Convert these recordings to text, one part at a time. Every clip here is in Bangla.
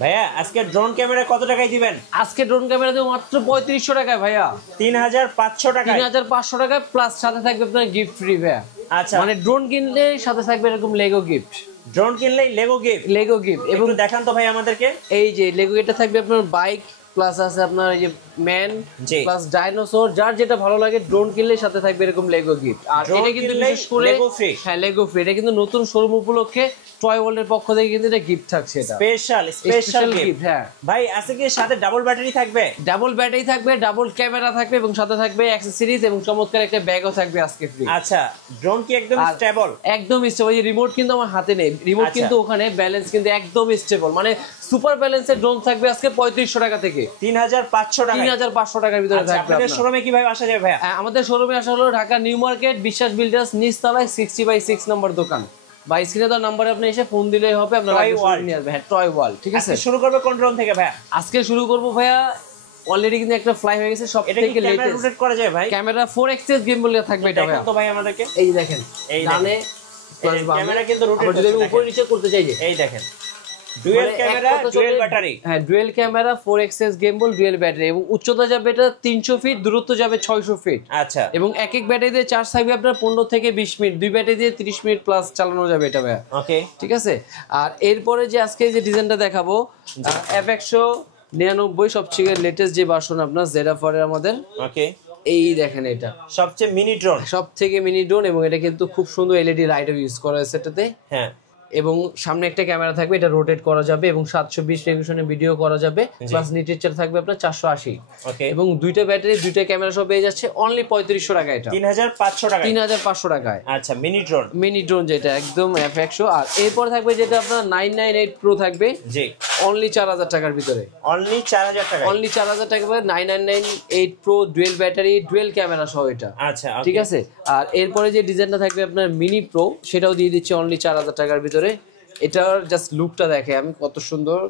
ভাইয়া আজকে ড্রোন ক্যামেরা কত টাকায় দিবেন? আজকে ড্রোন ক্যামেরা দেব মাত্র 3500 টাকায় ভাইয়া। 3500 টাকা, 3500 টাকা প্লাস সাথে থাকবে আপনার গিফট ফ্রি ভাইয়া। আচ্ছা, মানে ড্রোন কিনলে সাথে থাকবে এরকম লেগো গিফট। ড্রোন কিনলেই লেগো গিফট, লেগো গিফট। এবং দেখান তো ভাই আমাদেরকে। এই যে লেগো এটা থাকবে আপনার বাইক প্লাস আছে আপনার এই যে ম্যান প্লাস ডাইনোসর, যার যেটা ভালো লাগে ড্রোন কিনলে সাথে থাকবে এরকম লেগো গিফট। আর এটা কিন্তু বিশেষ করে হ্যাঁ লেগো ফ্রি, এটা কিন্তু নতুন শোরুম উপলক্ষে টয় ওয়ার্ল্ডের পক্ষ থেকে কিন্তু এটা গিফট থাকছে, এটা স্পেশাল গিফট। হ্যাঁ ভাই আছে কি সাথে ডাবল ব্যাটারি থাকবে? ডাবল ব্যাটারি থাকবে, ডাবল ক্যামেরা থাকবে এবং সাথে থাকবে অ্যাকসেসরিজ এবং চমৎকার একটা ব্যাগও থাকবে আজকে ফ্রি। আচ্ছা ড্রোন কি একদম স্টেবল? একদম স্টেবল। এই রিমোট কিন্তু আমার হাতে নেই, রিমোট কিন্তু ওখানে, ব্যালেন্স কিন্তু একদম স্টেবল। মানে সুপার ব্যালেন্সের ড্রোন থাকবে আজকে 3500 টাকা থেকে 3500 টাকা, 3500 টাকার ভিতরে থাকবে। আপনাদের শোরুমে কিভাবে আসা যাবে ভাইয়া? আমাদের শোরুমে আসা হলো ঢাকা নিউ মার্কেট বিশ্বাস বিল্ডার্স নিচতলায় 60/6 নম্বর দোকান। বা স্ক্রিনে দেওয়া নম্বরে আপনি এসে ফোন দিলেই হবে, আপনারা নিয়ে আসবেন। হ্যাঁ টয় ওয়ার্ল্ড, ঠিক আছে। শুরু করবে কোন ড্রোন থেকে ভাইয়া? আজকে শুরু করব ভাইয়া, অলরেডি কিন্তু একটা ফ্লাই হয়ে গেছে, সব থেকে লেটেস্ট। রোটেট করা যায় ভাই? ক্যামেরা 4x গিম্বল থাকবে এটা ভাইয়া। দেখেন তো ভাই আমাদেরকে, এই দেখেন ডানে প্লাস বামে ক্যামেরা কিন্তু রোটেট করতে, যদি উপর নিচে করতে চাই যে এই দেখেন ডুয়াল ক্যামেরা ডুয়াল ব্যাটারি। হ্যাঁ dual camera 4x gimbal dual battery এবং উচ্চতা যাবে এটা 300 ফিট, দূরত্ব যাবে 600 ফিট। আচ্ছা এবং এক এক ব্যাটারি দিয়ে চার্জ থাকবে আপনার 15 থেকে 20 মিনিট, দুই ব্যাটারি দিয়ে 30 মিনিট প্লাস চালানো যাবে এটা ভাইয়া। ওকে ঠিক আছে। আর এরপরে যে আজকে যে ডিজাইনটা দেখাবো F199 সবচেয়ে লেটেস্ট যে ভার্সন আপনার জেডাফার এর আমাদের। ওকে এই দেখেন এটা সবচেয়ে মিনি ড্রোন, সব থেকে মিনি ড্রোন এবং এটা কিন্তু খুব সুন্দর এলইডি লাইট ইউজ করা হয়েছে এটাতে। হ্যাঁ এবং সামনে একটা ক্যামেরা থাকবে, এটা রোটেট করা যাবে এবং 720 রেজোলিউশনে ভিডিও করা যাবে, প্লাস নিটেচার থাকবে আপনার 480। ওকে এবং দুইটা ব্যাটারি দুইটা ক্যামেরা সব পেয়ে যাচ্ছে অনলি 3500 টাকা, এটা 3500 টাকা, 3500 টাকায়। আচ্ছা মিনি ড্রোন যেটা একদম F100। আর এরপর থাকবে যেটা আপনার 998 প্রো থাকবে, জি অনলি 4000 টাকার ভিতরে, অনলি 4000 টাকা, অনলি 4000 টাকা 998 pro dual battery dual camera সহ এটা। আচ্ছা ঠিক আছে। আর এরপরে যে ডিজাইনটা থাকবে আপনার মিনি প্রো, সেটাও দিয়ে দিচ্ছি অনলি 4000 টাকার ভিতরে। এটার জাস্ট লুকটা দেখে আমি কত সুন্দর,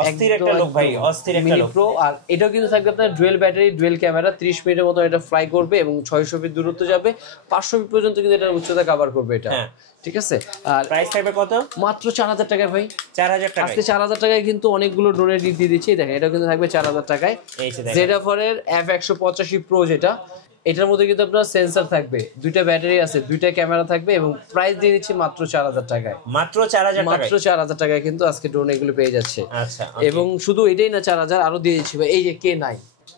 অস্থির একটা লুক ভাই, অস্থির একটা লুক। প্রো। আর এটাও কিন্তু থাকবে আপনার ডুয়েল ব্যাটারি ডুয়েল ক্যামেরা, 30 মিনিটের মতো এটা ফ্লাই করবে এবং 600 ফিট দূরত্ব যাবে, 500 ফিট পর্যন্ত কিন্তু এটা উচ্চতা কভার করবে এটা। ঠিক আছে। আর প্রাইস থাকবে কত? মাত্র 4000 টাকায় ভাই, 4000 টাকা। আজকে 4000 টাকায় কিন্তু অনেকগুলো ড্রোনের ডিল দিয়ে দিচ্ছি, দেখেন এটা কিন্তু থাকবে 4000 টাকায়। জেডাফার এর F185 প্রো যেটা, এটার মধ্যে কিন্তু আপনার সেন্সর থাকবে, দুইটা ব্যাটারি আছে, দুইটা ক্যামেরা থাকবে এবং প্রাইস দিয়ে দিচ্ছি মাত্র 4000 টাকায়। মাত্র 4000 টাকা, মাত্র 4000 টাকায় কিন্তু আজকে ড্রোন এগুলো পেয়ে যাচ্ছে। আচ্ছা এবং শুধু এটাই না, 4000 আরো দিয়ে দিচ্ছি ভাই। এই যে K9,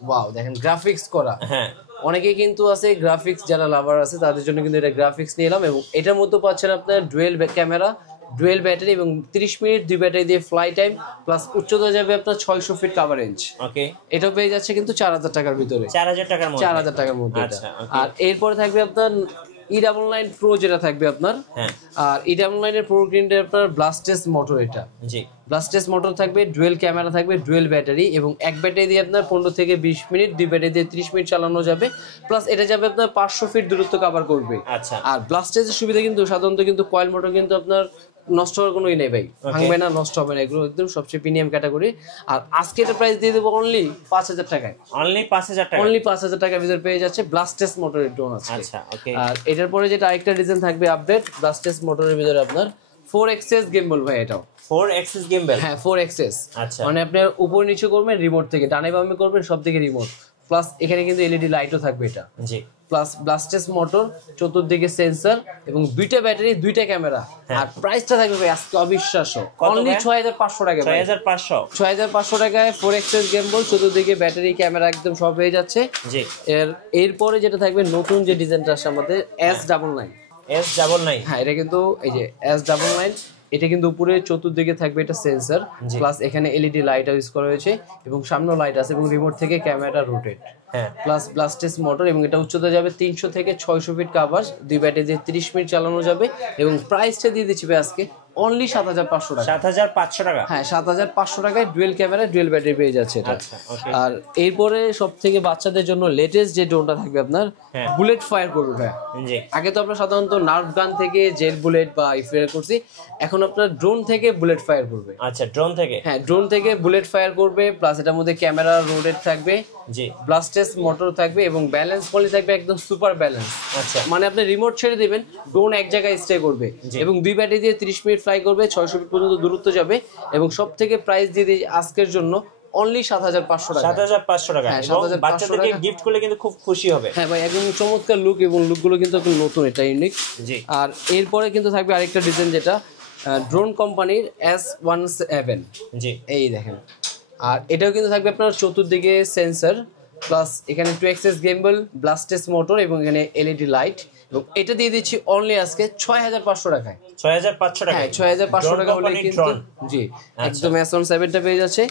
ওয়াও দেখেন গ্রাফিক্স করা। হ্যাঁ অনেকে কিন্তু আছে গ্রাফিক্স, যারা লাভার আছে তাদের জন্য কিন্তু এটা গ্রাফিক্স নিয়ে এলাম। এবং এটার মধ্যে পাচ্ছেন আপনার ডুয়েল ক্যামেরা ডুয়েল ব্যাটারি এবং 30 মিনিট দুই ব্যাটারি দিয়ে ফ্লাই টাইম, প্লাস উচ্চতা যাবে আপনার 600 ফিট কভারেজ। ওকে এটাও পেয়ে যাচ্ছে কিন্তু 4000 টাকার ভিতরে, 4000 টাকার মধ্যে, 4000 টাকার মধ্যে। আর এরপরে থাকবে আপনার E99 প্রো যেটা থাকবে আপনার। হ্যাঁ আর E99 এর প্রো কিন্তু আপনার ব্লাস্টেস মোটর, এটা জি ব্লাস্টেস মোটর থাকবে, ডুয়েল ক্যামেরা থাকবে, ডুয়েল ব্যাটারি এবং এক ব্যাটারি দিয়ে আপনার 15 থেকে 20 মিনিট, দুই ব্যাটারি দিয়ে 30 মিনিট চালানো যাবে, প্লাস এটা যাবে আপনার 500 ফিট দূরত্ব কভার করবে। আচ্ছা আর ব্লাস্টেসের সুবিধা কিন্তু সাধারণত কিন্তু কয়েল মোটর কিন্তু আপনার নষ্ট হওয়ার কোনোই নেই ভাই, ভাঙবে না, নষ্ট হবে না, এগুলো একদম সবচেয়ে প্রিমিয়াম ক্যাটাগরি। আর আজকে এটা প্রাইস দিয়ে দেবো অনলি 5000 টাকায়, অনলি 5000 টাকা, অনলি 5000 টাকার ভিতরে পেয়ে যাচ্ছে ব্লাস্টেস মোটরের ড্রোন আছে। আচ্ছা ওকে। আর এটার পরে যেটা আরেকটা ডিজাইন থাকবে আপডেট ব্লাস্টেস মোটরের ভিতরে আপনার 4x গিম্বল ভাই, এটাও 4x গিম্বল। হ্যাঁ 4x, আচ্ছা মানে আপনি উপর নিচে করবেন রিমোট থেকে, ডানে বামে করবেন সব দিকে রিমোট, প্লাস এখানে কিন্তু এলইডি লাইটও থাকবে এটা। জি প্লাস ব্লাস্টেস মোটর, চতুর্দিকে সেন্সর এবং দুইটা ব্যাটারি দুইটা ক্যামেরা। আর প্রাইসটা থাকবে ভাই আজকে অবিশ্বাস্য, অনলি 6500 টাকা, 6500 টাকায় 4x গিম্বল, চতুর্দিকে ব্যাটারি ক্যামেরা একদম সব হয়ে যাচ্ছে। জি এরপরে যেটা থাকবে নতুন যে ডিজাইনটা আসছে আমাদের S99। হ্যাঁ এটা কিন্তু এই যে S99, এটা কিন্তু উপরে চতুর্দিকে থাকবে এটা সেন্সর, প্লাস এখানে এলইডি লাইট ইউজ করা হয়েছে এবং সামনে লাইট আছে এবং রিমোট থেকে ক্যামেরা রোটেট। হ্যাঁ প্লাস ব্লাস্টেস মোটর এবং এটা উচ্চতা যাবে 300 থেকে 600 ফিট কভার, দুই ব্যাটারি দিয়ে 30 মিনিট চালানো যাবে এবং প্রাইসটা দিয়ে দিচ্ছি ভাই আজকে অনলি 7500 টাকা, 7500 টাকা। হ্যাঁ 7500 টাকায় ডুয়েল ক্যামেরা ডুয়েল ব্যাটারি পেয়ে যাচ্ছে এটা। আর এরপরে সব থেকে বাচ্চাদের জন্য লেটেস্ট যে ড্রোনটা থাকবে আপনার বুলেট ফায়ার করবে ভাই। আগে তো আমরা সাধারণত নার্ভ গান থেকে জেট বুলেট বা ফায়ার করছি, এখন আপনার ড্রোন থেকে বুলেট ফায়ার করবে। আচ্ছা ড্রোন থেকে, হ্যাঁ ড্রোন থেকে বুলেট ফায়ার করবে, প্লাস এটার মধ্যে ক্যামেরা রোটেট থাকবে জি ব্লাস্টেস মোটর থাকবে এবং ব্যালেন্স পলি থাকবে একদম সুপার ব্যালেন্স। আচ্ছা মানে আপনি রিমোট ছেড়ে দিবেন, ড্রোন এক জায়গায় স্টে করবে এবং 2 ব্যাটারি দিয়ে 30 মিনিট ফ্লাই করবে, 600 ফিট পর্যন্ত দূরত্ব যাবে এবং সবথেকে প্রাইস দিয়ে দিই আজকের জন্য অনলি 7500 টাকা। 7500 টাকা। হ্যাঁ, এবং 7500 বাচ্চাদেরকে গিফট করলে কিন্তু খুব খুশি হবে। হ্যাঁ ভাই, একদম চমৎকার লুক এবং লুকগুলো কিন্তু একদম নতুন, এটা ইউনিক। জি। আর এরপরে কিন্তু থাকবে আরেকটা ডিজাইন, যেটা ড্রোন কোম্পানির S17। জি এই দেখেন, আর এটাও কিন্তু থাকবে আপনার চতুর্দিকে সেন্সর প্লাস এখানে 2 অ্যাক্সেস গিম্বল, ব্লাস্টেস মোটর এবং এখানে এলইডি লাইট। এবং এটা দিয়ে দিচ্ছি অনলি আজকে 6500 টাকায়। 6500 টাকা। হ্যাঁ 6500 টাকা হলে কিন্তু জি একদম S17 টা পেয়ে যাচ্ছে।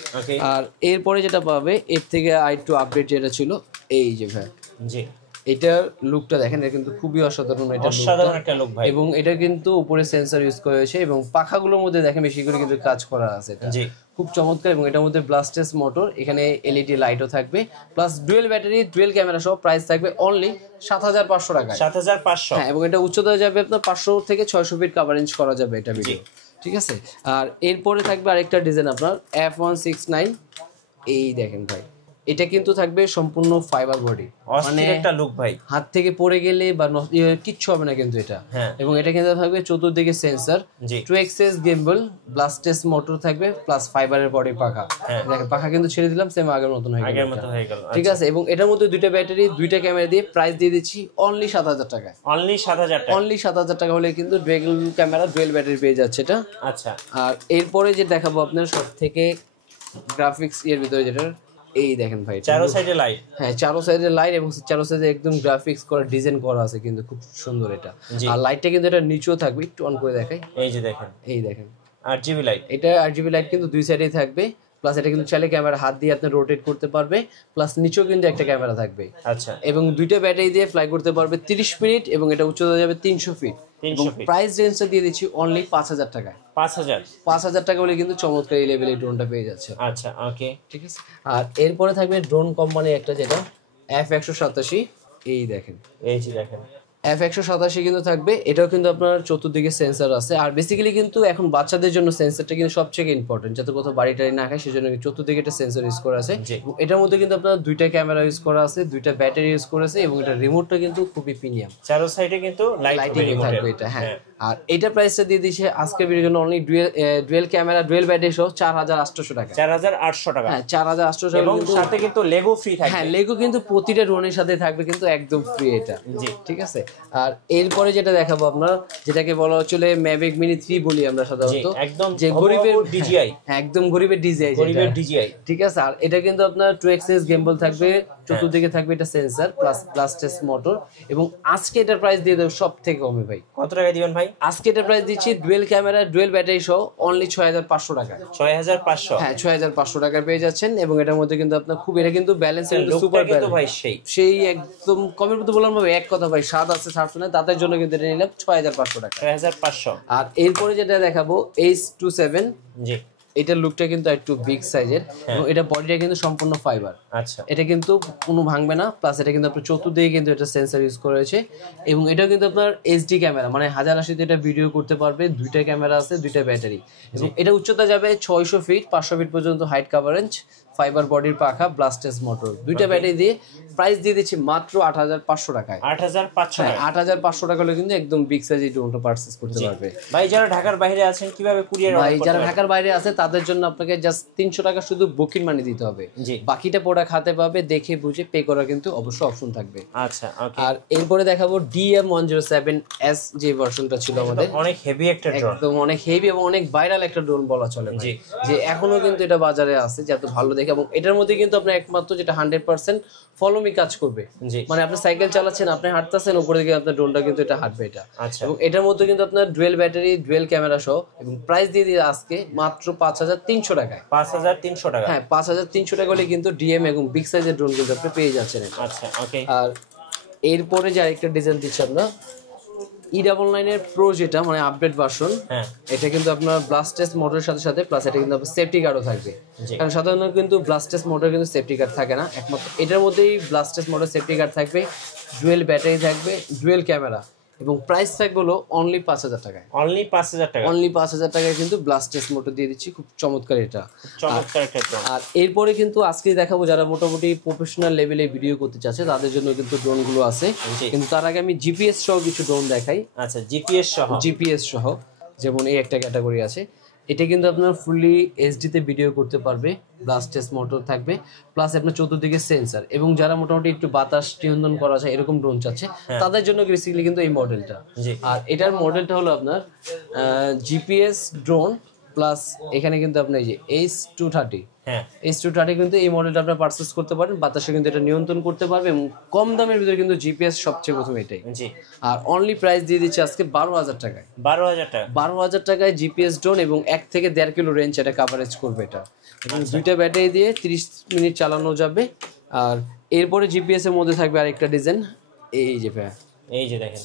আর এরপরে যেটা পাবে এর থেকে আরেকটু আপডেট যেটা ছিল, এই যে ভাই জি এটার লুকটা দেখেন, এটা কিন্তু খুবই অসাধারণ, এটা অসাধারণ একটা লুক ভাই। এবং এটা কিন্তু উপরে সেন্সর ইউজ করা হয়েছে এবং পাখাগুলোর মধ্যে দেখেন বেশি করে কিন্তু কাজ করা আছে, এটা জি খুব চমৎকার। এবং এটার মধ্যে ব্লাস্টেস মোটর, এখানে এলইডি লাইটও থাকবে plus dual battery, dual camera সহ। প্রাইস থাকবে অনলি 7500 টাকা। 7500। হ্যাঁ, এবং এটা উচ্চতা যাবে আপনার 500 থেকে 600 ফিট কভারেজ করা যাবে এটা ভিডিও, ঠিক আছে। আর এরপরে থাকবে আরেকটা ডিজাইন আপনার F169। এই দেখেন ভাই, এটা কিন্তু থাকবে সম্পূর্ণ ফাইবার বডি, মানে একটা লুক ভাই, হাত থেকে পড়ে গেলে বা কিচ্ছু হবে না কিন্তু এটা। এবং এটা কিন্তু থাকবে চতুর্দিকে সেন্সর, 2 অ্যাক্সেস গিম্বল, ব্লাস্টেস মোটর থাকবে প্লাস ফাইবারের বডি পাখা। দেখেন পাখা কিন্তু ছেড়ে দিলাম, সেম আগের মতন হয়ে গেল, ঠিক আছে। এবং এটার মধ্যে 2টা ব্যাটারি, 2টা ক্যামেরা দিয়ে প্রাইস দিয়ে দিচ্ছি অনলি 7000 টাকা। অনলি 7000 টাকা। অনলি 7000 টাকা হলে কিন্তু ডুয়েল ক্যামেরা, ডুয়েল ব্যাটারি পেয়ে যাচ্ছে এটা। আচ্ছা, আর এরপরে যে দেখাবো আপনার সবথেকে গ্রাফিক্স এর ভিতরে যেটা, এই দেখেন ভাই, চারো সাইডে লাইট। হ্যাঁ, চারো সাইডে লাইট এবং চারো সাইডে একদম গ্রাফিক্স করা, ডিজাইন করা আছে কিন্তু খুব সুন্দর এটা। আর লাইটটা কিন্তু এটা নিচেও থাকবে, একটু অন করে দেখাই, এই যে দেখেন, এই দেখেন আরজিবি লাইট। এটা আরজিবি লাইট কিন্তু 2 সাইডেই থাকবে, প্লাস এটা কিন্তু চাইলে ক্যামেরা হাত দিয়ে আপনি রোটেট করতে পারবে, প্লাস নিচেও কিন্তু একটা ক্যামেরা থাকবে। আচ্ছা, এবং 2টা ব্যাটারি দিয়ে ফ্লাই করতে পারবে 30 মিনিট এবং এটা উচ্চতা যাবে 300 ফিট। প্রাইস রেঞ্জটা দিয়ে দিচ্ছি অনলি 5000 টাকায়। 5000 টাকা হলে কিন্তু চমৎকার এই লেভেলের ড্রোনটা পেয়ে যাচ্ছে। আচ্ছা, ওকে, ঠিক আছে। আর এরপরে থাকবে ড্রোন কোম্পানি একটা, যেটা F187। এই দেখেন, এই যে দেখেন F187 কিন্তু থাকবে, এটাও কিন্তু আপনার চতুর্দিকে সেন্সর আছে। আর বেসিক্যালি কিন্তু এখন বাচ্চাদের জন্য সেন্সরটা কিন্তু সবচেয়ে ইম্পর্টেন্ট, যাতে কোথাও বাড়ি টাড়ি না খায়, সেজন্য চতুর্দিকে একটা সেন্সর ইউজ করা আছে। এটার মধ্যে কিন্তু আপনার 2টা ক্যামেরা ইউজ করা আছে, 2টা ব্যাটারি ইউজ করেছে এবং এটা রিমোটটা কিন্তু খুবই প্রিমিয়াম, চারো সাইডে কিন্তু লাইটিং থাকবে এটা। হ্যাঁ, আর এটা প্রাইসটা দিয়ে দিচ্ছে আজকের ভিডিওর জন্য only dual camera, dual battery সহ 4800 টাকা। 4800 টাকা। হ্যাঁ, 4800 টাকা। এবং সাথে কিন্তু লেগো ফ্রি থাকবে। হ্যাঁ, লেগো কিন্তু প্রতিটা ড্রোনের সাথে থাকবে, কিন্তু একদম ফ্রি এটা। জি, ঠিক আছে। আর এরপরে যেটা দেখাবো আপনার, যেটাকে বলা হচ্ছে ম্যাভিক মিনি 3 বলি আমরা সাধারণত, একদম যে গরিবের ডিজিআই, একদম গরিবের ডিজিআই, ঠিক আছে। আর এটা কিন্তু আপনার 2 অ্যাক্সেস গিম্বল থাকবে, চতুর্দিকে থাকবে এটা সেন্সর প্লাস ব্লাস্টেস মোটর। এবং আজকে এটার প্রাইস দিয়ে দেব সবথেকে কমে ভাই। কত টাকা দিবেন ভাই? আজকে এটার প্রাইস দিচ্ছি ডুয়েল ক্যামেরা, ডুয়েল ব্যাটারি সহ অনলি 6500 টাকা। 6500? হ্যাঁ, 6500 টাকায় পেয়ে যাচ্ছেন। এবং এটার মধ্যে কিন্তু আপনার খুব, এটা কিন্তু ব্যালেন্স সুপার কিন্তু ভাই সেই একদম কমের মধ্যে বললাম ভাই, এক কথা ভাই, স্বাদ আছে ছাড়ছে না, তাদের জন্য কিন্তু এটা নিলাম 6500 টাকা। 6500। আর এরপরে যেটা দেখাবো H27। জি, এটার লুকটা কিন্তু একটু বিগ সাইজের এবং এটা বডিটা কিন্তু সম্পূর্ণ ফাইবার। আচ্ছা, এটা কিন্তু কোনো ভাঙবে না, প্লাস এটা কিন্তু আপনার চতুর্দিকে কিন্তু এটা সেন্সর ইউজ করা হয়েছে। এবং এটা কিন্তু আপনার এইচডি ক্যামেরা, মানে 1080 এটা ভিডিও করতে পারবে, 2টা ক্যামেরা আছে, 2টা ব্যাটারি। এবং এটা উচ্চতা যাবে 600 ফিট, 500 ফিট পর্যন্ত হাইট কভারেজ, ফাইবার বডির পাখা, ব্লাস্টেস মোটর, 2টা ব্যাটারি দিয়ে প্রাইস দিয়ে দিচ্ছি মাত্র 8500 টাকায়। 8500 টাকা। 8500 টাকা হলে কিন্তু একদম বিগ সাইজ এই ড্রোনটা পারচেজ করতে পারবে। ভাই যারা ঢাকার বাইরে আছেন কিভাবে কুরিয়ার অর্ডার করতে? ভাই যারা ঢাকার বাইরে আছে তাদের জন্য আপনাকে জাস্ট 300 টাকা শুধু বুকিং মানি দিতে হবে। বাকিটা প্রোডাক্ট হাতে পাবে, দেখে বুঝে পে করার কিন্তু অবশ্যই অপশন থাকবে। আচ্ছা, ওকে। আর এরপরে দেখাবো DM107S, যে ভার্সনটা ছিল আমাদের, অনেক হেভি একটা ড্রোন, একদম অনেক হেভি এবং অনেক ভাইরাল একটা ড্রোন বলা চলে। যে এখনো কিন্তু এটা বাজারে আছে, যত ভালো দেখে। এবং এটার মধ্যে কিন্তু আপনার একমাত্র যেটা 100% ফলো মি কাজ করবে, মানে আপনি সাইকেল চালাচ্ছেন, আপনি হাঁটতেছেন, উপরে দিকে আপনার ড্রোনটা কিন্তু এটা হাঁটবে এটা। এবং এটার মধ্যে কিন্তু আপনার ডুয়েল ব্যাটারি, ডুয়েল ক্যামেরা সহ। এবং প্রাইস দিয়ে দিয়ে আজকে মাত্র 5300 টাকায়। 5300 টাকা? হ্যাঁ, 5300 টাকা হলে কিন্তু ডিএম এবং বিগ সাইজের ড্রোন কিন্তু আপনি পেয়ে যাচ্ছেন। আচ্ছা, ওকে। আর এরপরে যে আরেকটা ডিজাইন দিচ্ছি আমরা, E99 এর প্রো, যেটা মানে আপডেট ভার্সন। এটা কিন্তু আপনার ব্লাস্টেস মোটরের সাথে সাথে প্লাস এটা কিন্তু আপনার সেফটি গার্ডও থাকবে। কারণ সাধারণত কিন্তু ব্লাস্টেস মোটর কিন্তু সেফটি গার্ড থাকে না, একমাত্র এটার মধ্যেই ব্লাস্টেস মোটর সেফটি গার্ড থাকবে, ডুয়েল ব্যাটারি থাকবে, ডুয়েল ক্যামেরা এবং প্রাইস থাকবে হলো অনলি 5000 টাকায়। অনলি 5000 টাকা, অনলি 5000 টাকায় কিন্তু ব্লাস্টেস মোটর দিয়ে দিচ্ছি, খুব চমৎকার এটা। চমৎকার একটা ড্রোন। আর এরপরে কিন্তু আজকে দেখাবো যারা মোটামুটি প্রফেশনাল লেভেলে ভিডিও করতে চাচ্ছে তাদের জন্য কিন্তু ড্রোন গুলো আছে, কিন্তু তার আগে আমি জিপিএস সহ কিছু ড্রোন দেখাই। আচ্ছা, জিপিএস সহ, যেমন এই একটা ক্যাটাগরি আছে, এটা কিন্তু আপনার ফুললি এইচডি তে ভিডিও করতে পারবে, ব্লাস্টেস মোটর থাকবে, প্লাস আপনার চতুর্দিকে সেন্সর, এবং যারা মোটামুটি একটু বাতাস নিয়ন্ত্রণ করা যায় এরকম ড্রোন চাচ্ছে তাদের জন্য বেসিক্যালি কিন্তু এই মডেলটা। আর এটার মডেলটা হলো আপনার জিপিএস ড্রোন প্লাস এখানে কিন্তু আপনি এই যে H230, H230 কিন্তু এই মডেলটা আপনারা পারচেজ করতে পারেন, বাতাসে কিন্তু এটা নিয়ন্ত্রণ করতে পারবে এবং কম দামের ভিতরে কিন্তু জিপিএস সবচেয়ে প্রথম এটাই। আর অনলি প্রাইস দিয়ে দিচ্ছে আজকে 12000 টাকায়। 12000 টাকায় জিপিএস ড্রোন এবং 1 থেকে 1.5 কিলো রেঞ্জ এটা কভারেজ করবে এটা, এবং দুইটা ব্যাটারি দিয়ে 30 মিনিট চালানো যাবে। আর এরপরে জিপিএস এর মধ্যে থাকবে আরেকটা ডিজাইন, এই যে দেখেন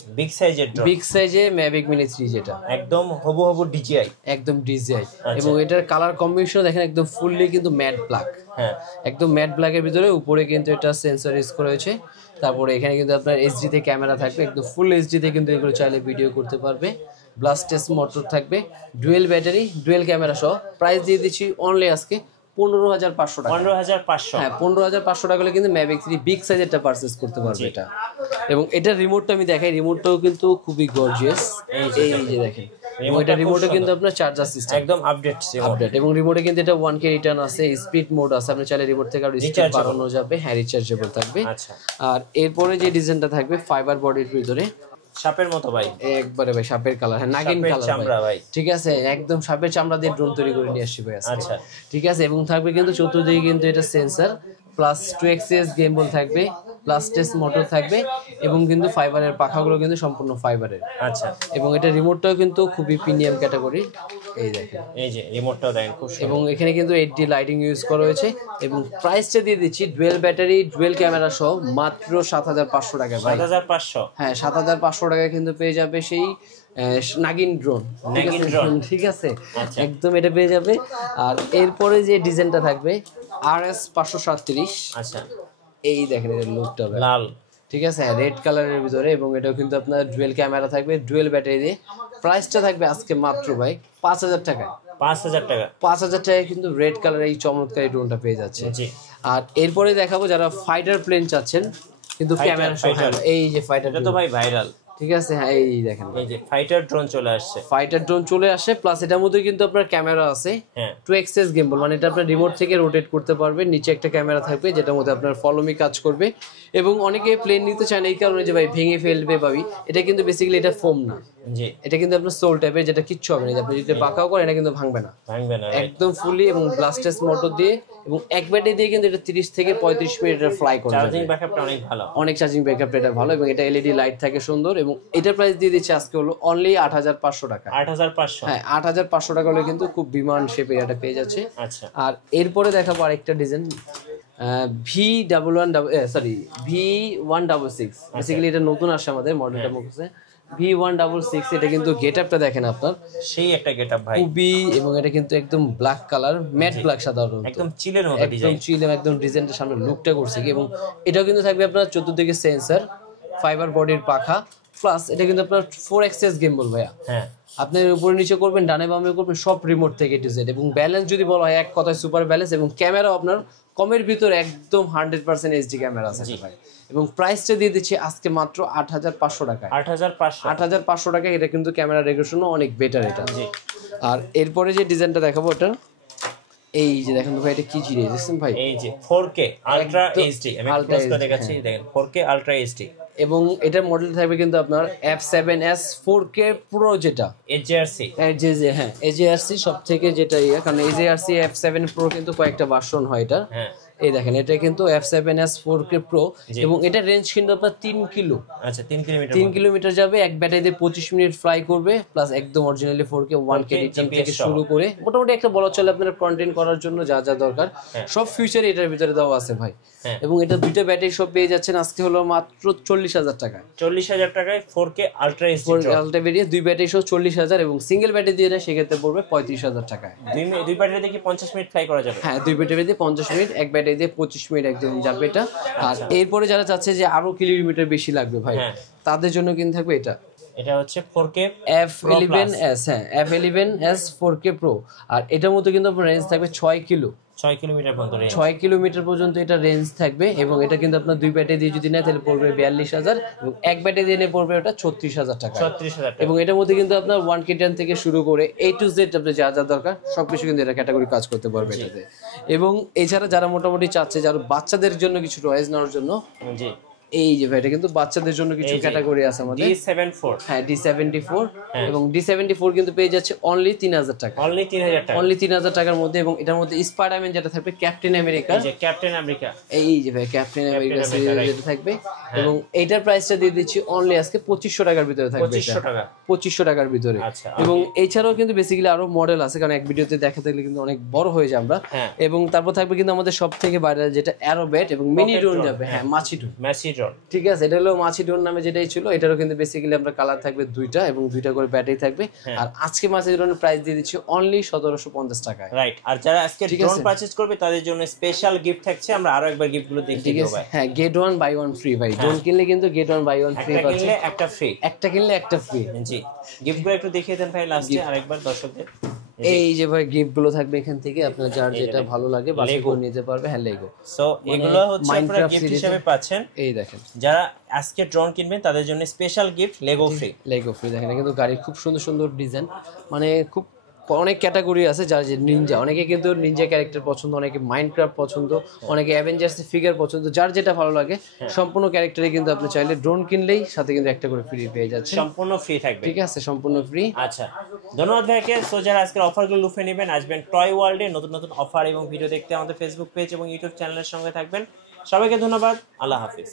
বিগ সাইজে ম্যাভিক মিনি 3, যেটা একদম হবু ডিজিআই, একদম ডিজিআই, এবং এটার কালার কম্বিনেশন দেখেন একদম ফুললি কিন্তু ম্যাট ব্ল্যাক, একদম ম্যাট ব্ল্যাকের ভিতরে উপরে কিন্তু এটা সেন্সর ইউজ করা হয়েছে। তারপরে এখানে কিন্তু আপনার এইচডি তে ক্যামেরা থাকবে, একদম ফুল এইচডি তে কিন্তু এগুলো চাইলে ভিডিও করতে পারবে। ব্লাস্টেস মোটর থাকবে, ডুয়েল ব্যাটারি, ডুয়েল ক্যামেরা সহ। প্রাইস দিয়ে দিচ্ছি অনলি আজকে 15500 টাকা। 15500, হ্যাঁ 15500 টাকা হলে কিন্তু ম্যাভিক 3 বিগ সাইজেরটা পারচেজ করতে পারবে এটা। এবং এটার রিমোটটা আমি দেখাই, রিমোটটাও কিন্তু খুবই গর্জিয়াস, এই যে দেখেন, এবং এটা রিমোটে কিন্তু আপনার চার্জার সিস্টেম একদম আপডেট, এবং রিমোটে কিন্তু এটা 1K রিটার্ন আছে, স্পিড মোড আছে, আপনি চাইলে রিমোট থেকে আরো স্পিড বাড়ানো যাবে, হ্যাঁ রিচার্জেবল থাকবে। আর এরপরে যে ডিজাইনটা থাকবে ফাইবার বডির ভিতরে, সাপের মতো ভাই, একবারে ভাই সাপের কালার, হ্যাঁ নাগিন কালার ভাই, ঠিক আছে, একদম সাপের চামড়া দিয়ে ড্রোন তৈরি করে নিয়ে আসছি ভাই আজকে। আচ্ছা ঠিক আছে, এবং থাকবে কিন্তু চতুর্দিকে কিন্তু এটা সেন্সর প্লাস 2xs গেমবল থাকবে, ব্লাস্টেস মোটর থাকবে, এবং কিন্তু ফাইবারের পাখাগুলো কিন্তু সম্পূর্ণ ফাইবারের। আচ্ছা, এবং এটা রিমোটটাও কিন্তু খুবই প্রিমিয়াম ক্যাটাগরি, এই দেখেন, এই যে রিমোটটাও দেখেন খুব সুন্দর, এবং এখানে কিন্তু 8D লাইটিং ইউজ করা হয়েছে। এবং প্রাইসটা দিয়ে দিচ্ছি ডুয়েল ব্যাটারি ডুয়েল ক্যামেরা সহ মাত্র 7500 টাকা ভাই। 7500, হ্যাঁ 7500 টাকায় কিন্তু পেয়ে যাবে সেই নাগিন ড্রোন, ঠিক আছে, একদম এটা পেয়ে যাবে। আর এরপরে যে ডিজাইনটা থাকবে RS 537, আচ্ছা এই দেখেন এর লুকটা লাল, ঠিক আছে, হ্যাঁ রেড কালারের ভিতরে, এবং এটাও কিন্তু আপনার ডুয়েল ক্যামেরা থাকবে, ডুয়েল ব্যাটারি দিয়ে। প্রাইসটা থাকবে আজকে মাত্র ভাই 5000 টাকায়। 5000 টাকা, 5000 টাকায় কিন্তু রেড কালারের এই চমৎকার ড্রোনটা পেয়ে যাচ্ছে। আর এরপরে দেখাবো যারা ফাইটার প্লেন চাচ্ছেন কিন্তু ক্যামেরা সহ, এই যে ফাইটার, এটা তো ভাই ভাইরাল, ঠিক আছে, হ্যাঁ এই দেখেন, এই যে ফাইটার ড্রোন চলে আসছে, ফাইটার ড্রোন চলে আসে, প্লাস এটার মধ্যে কিন্তু আপনার ক্যামেরা আছে, 2xs গিম্বল, মানে এটা আপনার রিমোট থেকে রোটেট করতে পারবেন, নিচে একটা ক্যামেরা থাকবে যেটার মধ্যে আপনার ফলোমি কাজ করবে। এবং অনেকে প্লেন নিতে চায় না এই কারণে যে ভাই ভেঙে ফেলবে ভাবি, এটা কিন্তু বেসিক্যালি এটা ফোম না, এটা কিন্তু আপনার সোল টাইপের, যেটা কিচ্ছু হবে না, আপনি যদি পাকাও করেন এটা কিন্তু ভাঙবে না, একদম ফুলি, এবং ব্লাস্টেস মোটর দিয়ে এবং এক ব্যাটারি দিয়ে কিন্তু এটা 30 থেকে 35 মিনিট ফ্লাই করে, চার্জিং ব্যাকআপটা অনেক ভালো, অনেক চার্জিং ব্যাকআপটা এটা ভালো, এবং এটা এলইডি লাইট থাকে সুন্দর। এবং এটার প্রাইস দিয়ে দিচ্ছে আজকে হলো অনলি 8500 টাকা। 8500, হ্যাঁ 8500 টাকা হলে কিন্তু খুব বিমান শেপে এটা পেয়ে যাচ্ছে। আচ্ছা, আর এরপরে দেখাবো আরেকটা ডিজাইন V166, বেসিক্যালি এটা নতুন আসছে আমাদের মডেলটা মুখছে, V166। এটা কিন্তু গেটআপটা দেখেন আপনার, সেই একটা গেটআপ ভাই, খুবই, এবং এটা কিন্তু একদম ব্ল্যাক কালার, ম্যাট ব্ল্যাক, সাধারণত একদম চিলের মতো ডিজাইন, একদম চিল, একদম ডিজাইনটা সামনে লুকটা করছে কি। এবং এটাও কিন্তু থাকবে আপনার চতুর্দিকে সেন্সর, ফাইবার বডির পাখা, প্লাস এটা কিন্তু আপনার 4xs গেমবল ভাইয়া, হ্যাঁ আপনি উপরে নিচে করবেন, ডানে বামে করবেন, সব রিমোট থেকে ডিজাইন। এবং ব্যালেন্স যদি বলা হয় এক কথায় সুপার ব্যালেন্স, এবং ক্যামেরা আপনার কমের ভিতরে একদম 100% এইচডি ক্যামেরা আছে ভাই। এবং প্রাইসটা দিয়ে দিচ্ছি আজকে মাত্র 8500 টাকায়। 8500 টাকায় এটা কিন্তু ক্যামেরা রেগুলেশনও অনেক বেটার এটা। আর এরপরে যে ডিজাইনটা দেখাবো ওটা, এই যে দেখেন ভাই, এটা কি জিনিস দেখছেন ভাই, এই যে 4K আলট্রা এইচডি, আমি ক্লোজ করে দেখাচ্ছি, দেখেন 4K আলট্রা এইচডি। এবং এটার মডেল থাকবে কিন্তু আপনার F7s 4K Pro, যেটা AJRC, হ্যাঁ AJRC সব থেকে যেটা কারণ AJRC F7 Pro কিন্তু কয়েকটা ভার্সন হয় এটা, হ্যাঁ এই দেখেন এটা কিন্তু F7s 4K Pro, এবং এটা রেঞ্জ কিন্তু আপনার 3 কিলো, আচ্ছা 3 কিলোমিটার যাবে, এক ব্যাটারি দিয়ে 25 মিনিট ফ্লাই করবে, প্লাস একদম অরিজিনালি 4K 1K রিটার্ন থেকে শুরু করে মোটামুটি একটা বলা চলে আপনার কন্টেন্ট করার জন্য যা যা দরকার সব ফিচার এটার ভিতরে দেওয়া আছে ভাই। এবং এটা দুইটা ব্যাটারি সব পেয়ে যাচ্ছেন আজকে হলো মাত্র 40000 টাকায়। 40000 টাকায় 4K ultra HD, 4K ultra variant, দুই ব্যাটারি সহ 40000, এবং সিঙ্গেল ব্যাটারি দিয়ে সেক্ষেত্রে পড়বে 35000 টাকায়। দুই ব্যাটারি দিয়ে কি 50 মিনিট ফ্লাই করা যাবে? হ্যাঁ দুই ব্যাটারি দিয়ে 50 মিনিট, এক ব্যাটারি দিয়ে 25 মিনিট একদম যাবে এটা। আর এরপরে যারা চাচ্ছে যে আরো কিলোমিটার বেশি লাগবে ভাই, তাদের জন্য কিন্তু থাকবে এটা এটা হচ্ছে 4K F11s, হ্যাঁ F11s 4K Pro। আর এটার মধ্যে কিন্তু আপনার রেঞ্জ থাকবে 6 কিলো, 6 কিলোমিটার পর্যন্ত রেঞ্জ, 6 কিলোমিটার পর্যন্ত এটা রেঞ্জ থাকবে। এবং এটা কিন্তু আপনার দুই ব্যাটারি দিয়ে যদি নেয় তাহলে পড়বে 42,000, এবং এক ব্যাটারি দিয়ে নিয়ে পড়বে ওটা 36,000 টাকা। 36,000 টাকা। এবং এটার মধ্যে কিন্তু আপনার 1K10 থেকে শুরু করে A to Z আপনার যা যা দরকার সবকিছু কিন্তু এটা ক্যাটাগরি কাজ করতে পারবে এটাতে। এবং এছাড়া যারা মোটামুটি চাচ্ছে যারা বাচ্চাদের জন্য কিছু টয়েস নেওয়ার জন্য, জি এই যে ভাই এটা কিন্তু বাচ্চাদের জন্য কিছু ক্যাটাগরি আছে আমাদের, D74, হ্যাঁ D74, এবং D74 কিন্তু পেয়ে যাচ্ছে অনলি 3,000 টাকা, অনলি 3,000 টাকা, অনলি 3,000 টাকার মধ্যে। এবং এটার মধ্যে স্পাইডারম্যান যেটা থাকবে ক্যাপ্টেন আমেরিকা, এই যে ক্যাপ্টেন আমেরিকা, এই যে ভাই ক্যাপ্টেন আমেরিকা সিরিজ যেটা থাকবে, এবং এইটার প্রাইসটা দিয়ে দিচ্ছি অনলি আজকে 2500 টাকার ভিতরে থাকবে, 2500 টাকা, 2500 টাকার ভিতরে। আচ্ছা, এবং এছাড়াও কিন্তু বেসিক্যালি আরো মডেল আছে, কারণ এক ভিডিওতে দেখাতে গেলে কিন্তু অনেক বড় হয়ে যায় আমরা। এবং তারপর থাকবে কিন্তু আমাদের সব থেকে ভাইরাল যেটা অ্যারোব্যাট এবং মিনি ড্রোন যাবে, হ্যাঁ মাছি ড্রোন, ঠিক আছে। এটা হলো মাছি ড্রোন নামে যেটাই ছিল, এটারও কিন্তু বেসিক্যালি আমরা কালার থাকবে দুইটা এবং দুইটা করে ব্যাটারি থাকবে। আর আজকে মাছি ড্রোনের প্রাইস দিয়ে দিচ্ছি অনলি 1750 টাকায়, রাইট। আর যারা আজকে ড্রোন পারচেজ করবে তাদের জন্য স্পেশাল গিফট থাকছে, আমরা আরো একবার গিফটগুলো দেখিয়ে দেব ভাই। হ্যাঁ গেট 1 বাই 1 ফ্রি ভাই, ড্রোন কিনলে কিন্তু গেট 1 বাই 1 ফ্রি পাচ্ছেন, কিনলে একটা ফ্রি, একটা কিনলে একটা ফ্রি। জি গিফটগুলো একটু দেখিয়ে দেন ভাই লাস্টে আরেকবার দর্শকদের। এই যে ভাই গিফট গুলো থাকবে এখান থেকে, আপনার যার যেটা ভালো লাগে বাছাই করে নিতে পারবে। হ্যাঁ লেগো, সো এগুলো হচ্ছে আপনারা গিফট হিসেবে পাচ্ছেন। এই দেখেন যারা আজকে ড্রোন কিনবেন তাদের জন্য special gift Lego free, Lego free. দেখেন কিন্তু গাড়ি খুব সুন্দর সুন্দর ডিজাইন, মানে খুব অনেক ক্যাটাগরি আছে। যার যে নিনজা, অনেকে কিন্তু নিনজা ক্যারেক্টার পছন্দ, অনেকে মাইনক্রাফট পছন্দ, অনেকে অ্যাভেঞ্জার্স ফিগার পছন্দ, যার যেটা ভালো লাগে সম্পূর্ণ ক্যারেক্টারে কিন্তু আপনি চাইলে ড্রোন কিনলেই সাথে কিন্তু একটা করে ফ্রি পেয়ে যাচ্ছে, সম্পূর্ণ ফ্রি থাকবে, ঠিক আছে সম্পূর্ণ ফ্রি। আচ্ছা ধন্যবাদ ভাইকে। সো যারা আজকের অফারগুলো লুফে নেবেন, আসবেন টয় ওয়ার্ল্ডে, নতুন নতুন অফার এবং ভিডিও দেখতে আমাদের ফেসবুক পেজ এবং ইউটিউব চ্যানেলের সঙ্গে থাকবেন। সবাইকে ধন্যবাদ, আল্লাহ হাফিজ।